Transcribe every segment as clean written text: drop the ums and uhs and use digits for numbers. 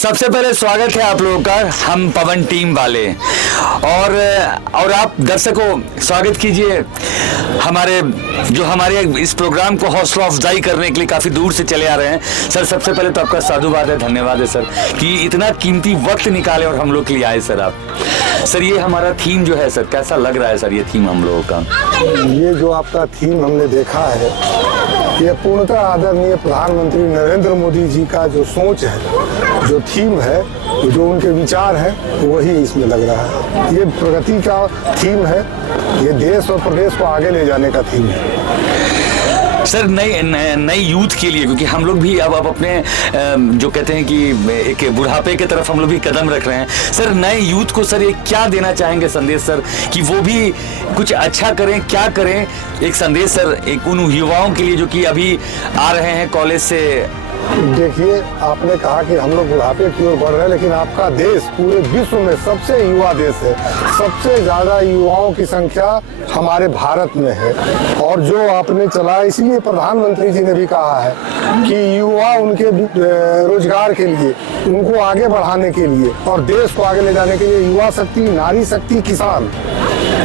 सबसे पहले स्वागत है आप लोगों का, हम पवन टीम वाले और आप दर्शकों स्वागत कीजिए हमारे इस प्रोग्राम को हौसला अफजाई करने के लिए काफ़ी दूर से चले आ रहे हैं। सर सबसे पहले तो आपका साधुवाद है, धन्यवाद है सर कि इतना कीमती वक्त निकाले और हम लोग के लिए आए सर आप। सर ये हमारा थीम जो है सर, कैसा लग रहा है सर ये थीम हम लोगों का? ये जो आपका थीम हमने देखा है, ये पूर्णतः आदरणीय प्रधानमंत्री नरेंद्र मोदी जी का जो सोच है, जो थीम है, जो उनके विचार हैं, वही इसमें लग रहा है। ये प्रगति का थीम है, ये देश और प्रदेश को आगे ले जाने का थीम है सर। नई यूथ के लिए, क्योंकि हम लोग भी अब अपने जो कहते हैं कि एक बुढ़ापे की तरफ हम लोग भी कदम रख रहे हैं सर, नए यूथ को सर ये क्या देना चाहेंगे संदेश सर कि वो भी कुछ अच्छा करें, क्या करें? एक संदेश सर एक उन युवाओं के लिए जो कि अभी आ रहे हैं कॉलेज से। देखिए, आपने कहा कि हम लोग बुढ़ापे की ओर बढ़ रहे हैं, लेकिन आपका देश पूरे विश्व में सबसे युवा देश है। सबसे ज्यादा युवाओं की संख्या हमारे भारत में है। और जो आपने चलाया, इसलिए प्रधानमंत्री जी ने भी कहा है कि युवा उनके रोजगार के लिए, उनको आगे बढ़ाने के लिए और देश को आगे ले जाने के लिए युवा शक्ति, नारी शक्ति, किसान,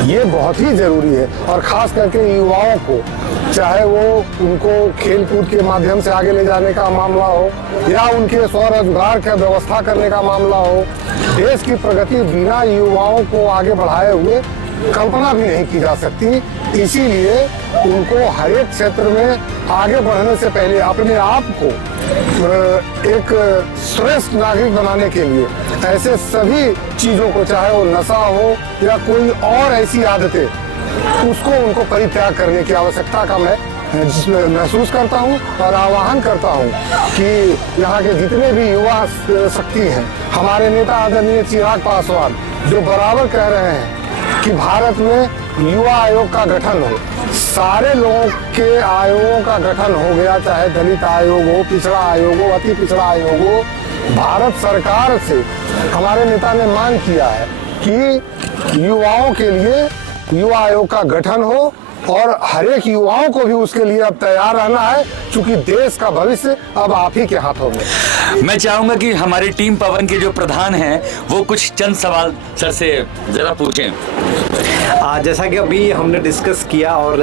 ये बहुत ही जरूरी है। और खास करके युवाओं को, चाहे वो उनको खेल कूद के माध्यम से आगे ले जाने का मामला हो या उनके स्वरोजगार का व्यवस्था करने का मामला हो, देश की प्रगति बिना युवाओं को आगे बढ़ाए हुए कल्पना भी नहीं की जा सकती। इसीलिए उनको हर एक क्षेत्र में आगे बढ़ने से पहले अपने आप को एक श्रेष्ठ नागरिक बनाने के लिए ऐसे सभी चीजों को, चाहे वो नशा हो या कोई और ऐसी आदतें, उसको उनको परित्याग करने की आवश्यकता का मैं जिसमें महसूस करता हूं और आह्वान करता हूं कि यहाँ के जितने भी युवा शक्ति हैं, हमारे नेता आदरणीय चिराग पासवान जो बराबर कह रहे हैं कि भारत में युवा आयोग का गठन हो, सारे लोगों के आयोगों का गठन हो गया, चाहे दलित आयोग हो, पिछड़ा आयोग हो, अति पिछड़ा आयोग हो। भारत सरकार से हमारे नेता ने मांग किया है कि युवाओं के लिए युवा आयोग का गठन हो और हर एक युवाओं को भी उसके लिए अब तैयार रहना है, क्योंकि देश का भविष्य अब आप ही के हाथों में। मैं चाहूंगा कि हमारी टीम पवन के जो प्रधान हैं वो कुछ चंद सवाल सर से जरा पूछें। जैसा कि अभी हमने डिस्कस किया, और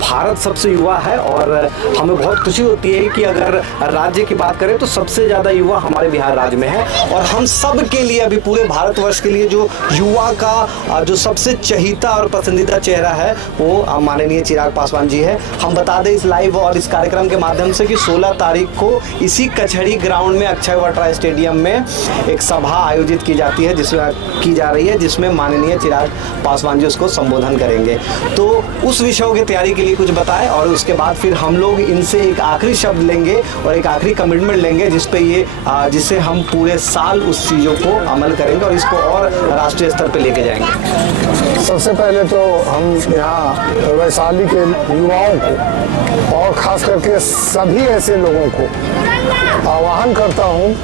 भारत सबसे युवा है और हमें बहुत खुशी होती है कि अगर राज्य की बात करें तो सबसे ज़्यादा युवा हमारे बिहार राज्य में है। और हम सब के लिए, अभी पूरे भारतवर्ष के लिए जो युवा का जो सबसे चहीता और पसंदीदा चेहरा है वो माननीय चिराग पासवान जी है। हम बता दें इस लाइव और इस कार्यक्रम के माध्यम से कि 16 तारीख को इसी कचहरी ग्राउंड में अक्षय वाट्रा स्टेडियम में एक सभा आयोजित की जाती है, जिसमें माननीय चिराग पासवान जी उसको संबोधन करेंगे। तो उस विषयों की तैयारी के लिए कुछ बताएं और उसके बाद फिर हम लोग इनसे एक आखिरी शब्द लेंगे और एक आखिरी कमिटमेंट लेंगे जिससे हम पूरे साल उस चीज़ों को अमल करेंगे और इसको और राष्ट्रीय स्तर पर लेके जाएंगे। सबसे पहले तो हम यहाँ वैशाली के युवाओं को और खास करके सभी ऐसे लोगों को आह्वान करता हूँ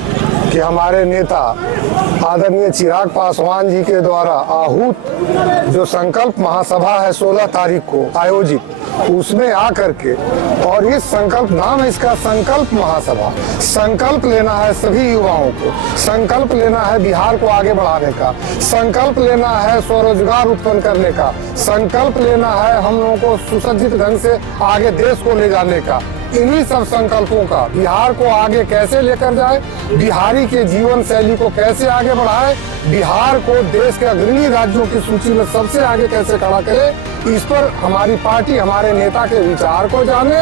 कि हमारे नेता आदरणीय चिराग पासवान जी के द्वारा आहूत जो संकल्प महासभा है 16 तारीख को आयोजित, उसमें आकर के, और इस संकल्प नाम है इसका संकल्प महासभा, संकल्प लेना है सभी युवाओं को, संकल्प लेना है बिहार को आगे बढ़ाने का, संकल्प लेना है स्वरोजगार उत्पन्न करने का, संकल्प लेना है हम लोगों को सुसज्जित ढंग से आगे देश को ले जाने का। इन्हीं सब संकल्पों का बिहार को आगे कैसे लेकर जाए, बिहारी के जीवन शैली को कैसे आगे बढ़ाए, बिहार को देश के अग्रणी राज्यों की सूची में सबसे आगे कैसे खड़ा करे, इस पर हमारी पार्टी, हमारे नेता के विचार को जाने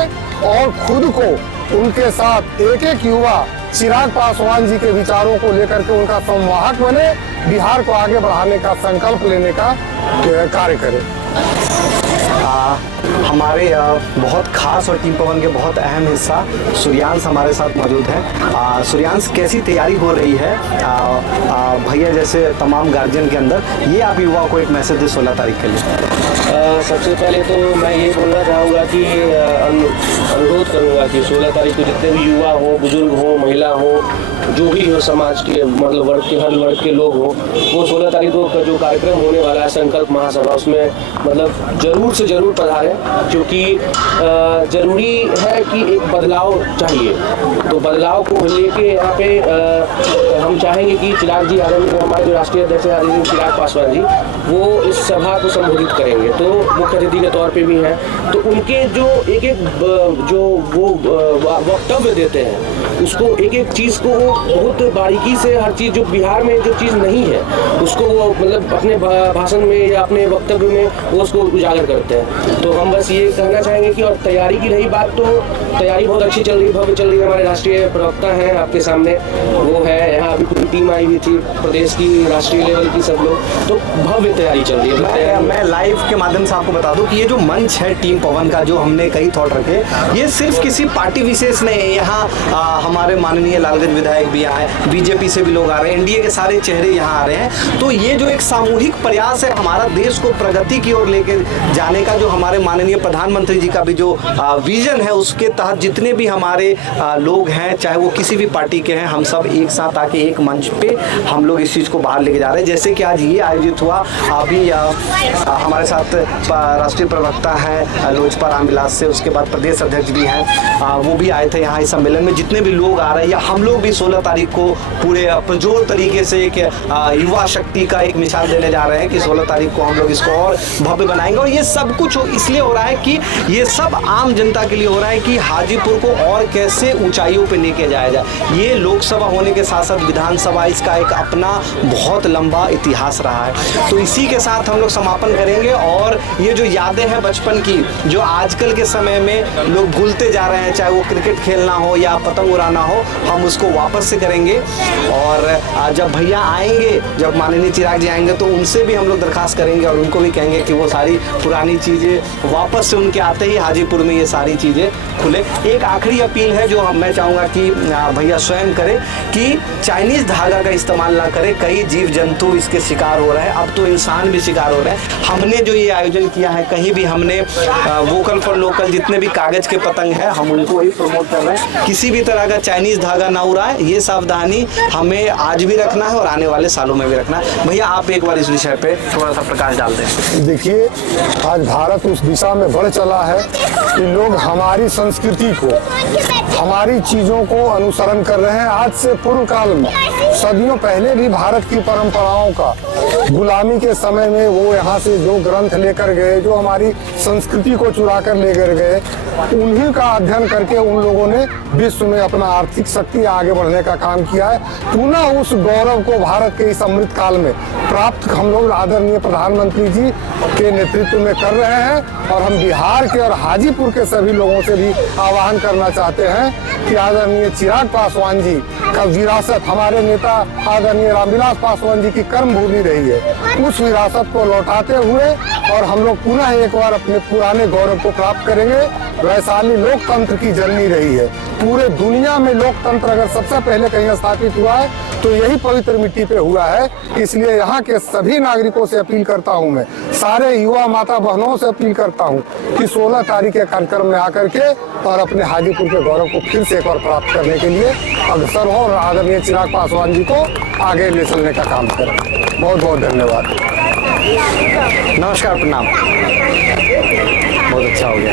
और खुद को उनके साथ एक एक युवा चिराग पासवान जी के विचारों को लेकर के उनका संवाहक बने, बिहार को आगे बढ़ाने का संकल्प लेने का कार्य करे। हमारे बहुत खास और टीम पवन के बहुत अहम हिस्सा सूर्यांश हमारे साथ मौजूद है। सूर्यांश, कैसी तैयारी हो रही है भैया जैसे तमाम गार्जियन के अंदर, ये आप युवा को एक मैसेज दे 16 तारीख के लिए? सबसे पहले तो मैं ये बोलना चाहूँगा कि अनुरोध करूँगा कि 16 तारीख को जितने भी युवा हो, बुजुर्ग हो, महिला हो, जो भी हो समाज के मतलब वर्ग के, हर वर्ग के लोग हो, वो 16 तारीख को जो कार्यक्रम होने वाला है संकल्प महासभा, उसमें मतलब जरूर अवश्य जरूर पधारें, क्योंकि ज़रूरी है कि एक बदलाव चाहिए। तो बदलाव को लेके यहाँ पे हम चाहेंगे कि चिराग जी हमारे जो राष्ट्रीय अध्यक्ष हैं आदरणीय चिराग पासवान जी, वो इस सभा को संबोधित करेंगे। तो मुख्य अतिथि के तौर पे भी हैं, तो उनके जो एक जो वो वक्तव्य देते हैं, उसको एक एक चीज़ को वो बहुत बारीकी से, हर चीज़ जो बिहार में जो चीज़ नहीं है उसको वो मतलब अपने भाषण में या अपने वक्तव्य में वो उसको उजागर करते हैं। तो हम बस ये कहना चाहेंगे कि और तैयारी की रही बात, तो तैयारी बहुत अच्छी चल रही, भव्य चल रही है। हमारे राष्ट्रीय प्रवक्ता हैं आपके सामने, वो है यहाँ अभी पूरी टीम आई हुई थी प्रदेश की, राष्ट्रीय लेवल की सब लोग, तो भव्य तैयारी चल रही है। मैं लाइव के माध्यम से आपको बता दूं कि ये जो मंच है टीम पवन का, जो हमने कई थॉट रखे, ये सिर्फ किसी पार्टी विशेष नहीं है। यहाँ हमारे माननीय लालगंज विधायक भी आए, बीजेपी से भी लोग आ रहे हैं, एनडीए के सारे चेहरे यहाँ आ रहे हैं। तो ये जो एक सामूहिक प्रयास है हमारा देश को प्रगति की ओर लेके जाने का, जो हमारे माननीय प्रधानमंत्री जी का भी जो विजन है, उसके तहत जितने भी हमारे लोग हैं, चाहे वो किसी भी पार्टी के हैं, हम सब एक साथ आके एक मंच पे हम लोग इस चीज़ को बाहर लेके जा रहे हैं। जैसे कि आज ये आयोजित हुआ, अभी हमारे साथ राष्ट्रीय प्रवक्ता हैं लोजपा रामविलास से, उसके बाद प्रदेश अध्यक्ष भी हैं, वो भी आए थे यहाँ इस सम्मेलन में। जितने भी लोग आ रहे हैं, या हम लोग भी 16 तारीख को पूरे पुरजोर तरीके से एक युवा शक्ति का एक मिसाल देने जा रहे हैं कि 16 तारीख को हम लोग इसको और भव्य बनाएंगे। और ये सब कुछ इसलिए हो रहा है कि ये सब आम जनता के लिए हो रहा है कि हाजीपुर को और कैसे ऊंचाइयों पे लेके जाया जाए। ये लोकसभा होने के साथ साथ विधानसभा, इसका एक अपना बहुत लंबा इतिहास रहा है। तो इसी के साथ हम लोग समापन करेंगे, और ये जो यादें हैं बचपन की, जो आजकल के समय में लोग भूलते जा रहे हैं, चाहे वो क्रिकेट खेलना हो या पतंग उड़ाना हो, हम उसको वापस से करेंगे। और जब भैया आएंगे, जब माननीय चिराग जी आएंगे, तो उनसे भी हम लोग दरखास्त करेंगे और उनको भी कहेंगे कि वो सारी पुरानी चीज़ें वापस से उनके आते ही हाजीपुर में ये सारी चीज़ें खुले। एक आखिरी अपील है जो मैं चाहूँगा कि भैया स्वयं करें कि चाइनीज़ धागा का इस्तेमाल ना करें। कई जीव जंतु इसके शिकार हो रहे हैं, अब तो इंसान भी शिकार हो रहे हैं। हमने जो ये आयोजन किया है, कहीं भी हमने वोकल फॉर लोकल, जितने भी कागज़ के पतंग हैं, हम उनको ही प्रमोट कर रहे हैं। किसी भी तरह का चाइनीज़ धागा ना उड़ाए, ये सावधानी हमें आज भी रखना है और आने वाले सालों में भी रखना है। भैया आप एक बार इस विषय पे थोड़ा सा प्रकाश डाल दें। देखिए, आज भारत उस दिशा में बढ़ चला है कि लोग हमारी संस्कृति को, हमारी चीज़ों को अनुसरण कर रहे हैं। आज से पूर्व काल में, सदियों पहले भी भारत की परंपराओं का, गुलामी के समय में वो यहाँ से जो ग्रंथ लेकर गए, जो हमारी संस्कृति को चुरा कर लेकर गए, उन्हीं का अध्ययन करके उन लोगों ने विश्व में अपना आर्थिक शक्ति आगे बढ़ने का काम किया है। पुनः उस गौरव को भारत के इस अमृत काल में प्राप्त हम लोग आदरणीय प्रधानमंत्री जी के नेतृत्व में कर रहे हैं। और हम बिहार के और हाजीपुर के सभी लोगों से भी आह्वान करना चाहते हैं कि आदरणीय चिराग पासवान जी का विरासत, हमारे नेता आदरणीय रामविलास पासवान जी की कर्मभूमि रही है, उस विरासत को लौटाते हुए और हम लोग पुनः एक बार अपने पुराने गौरव को प्राप्त करेंगे। वैशाली लोकतंत्र की जननी रही है। पूरे दुनिया में लोकतंत्र अगर सबसे पहले कहीं स्थापित हुआ है तो यही पवित्र मिट्टी पे हुआ है। इसलिए यहाँ के सभी नागरिकों से अपील करता हूँ, मैं सारे युवा माता बहनों से अपील करता हूँ कि 16 तारीख के कार्यक्रम में आकर के और अपने हाजीपुर के गौरव को फिर से एक और प्राप्त करने के लिए अग्रसर हो और आदरणीय चिराग पासवान जी को आगे ले चलने का काम करें। बहुत बहुत धन्यवाद। नमस्कार, प्रणाम। बहुत अच्छा हो गया।